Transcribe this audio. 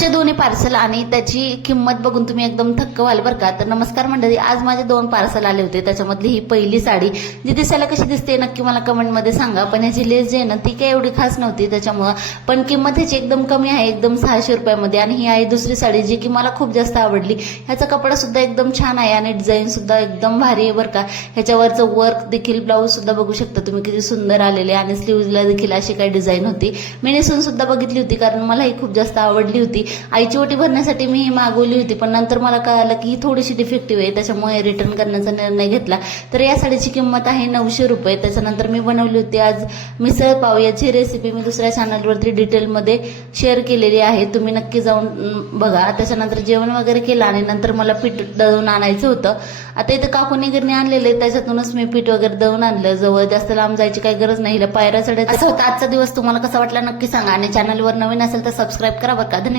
आजचे दोन्ही पार्सल आणि त्याची किंमत बघून तुम्ही एकदम थक्क व्हाल बरं का। तर नमस्कार मंडळी, आज माझे 2 पार्सल आले होते। त्याच्यामधली ही पहिली साडी जी दिसायला कशी दिसते नक्की मला कमेंटमध्ये सांगा, पण याची लेस जी आहे ना ती काही एवढी खास नव्हती त्याच्यामुळं, पण किंमत ह्याची एकदम कमी आहे, एकदम 600 रुपयामध्ये। आणि ही आहे दुसरी साडी जी की मला खूप जास्त आवडली। ह्याचा कपडा सुद्धा एकदम छान आहे आणि डिझाईन सुद्धा एकदम भारी आहे बरं का। ह्याच्यावरचं वर्क देखील, ब्लाऊज सुद्धा बघू शकता तुम्ही किती सुंदर आलेले, आणि स्लीव्हजला देखील अशी काही डिझाईन होती। मी नेसून सुद्धा बघितली होती कारण मला ही खूप जास्त आवडली होती। आईची ओटी भरण्यासाठी मी ही मागवली होती, पण नंतर मला कळालं की ही थोडीशी डिफेक्टिव्ह आहे, त्याच्यामुळे रिटर्न करण्याचा निर्णय घेतला। तर या साडीची किंमत आहे 900 रुपये। त्याच्यानंतर मी बनवली होती आज मिसळ पाव, याची रेसिपी मी दुसऱ्या चॅनलवरती डिटेलमध्ये शेअर केलेली आहे, तुम्ही नक्की जाऊन बघा। त्याच्यानंतर जेवण वगैरे केलं आणि नंतर मला पीठ दळून आणायचं होतं। आता इथं काकूनी गिरणी आणलेले, त्याच्यातूनच मी पीठ वगैरे दळून आणलं। जवळ जास्त लांब जायची काही गरज नाही, पायऱ्या चढायचं होतं। आजचा दिवस तुम्हाला कसा वाटला नक्की सांगा, आणि चॅनलवर नवीन असेल तर सबस्क्राईब करा बरं का। धन्यवाद।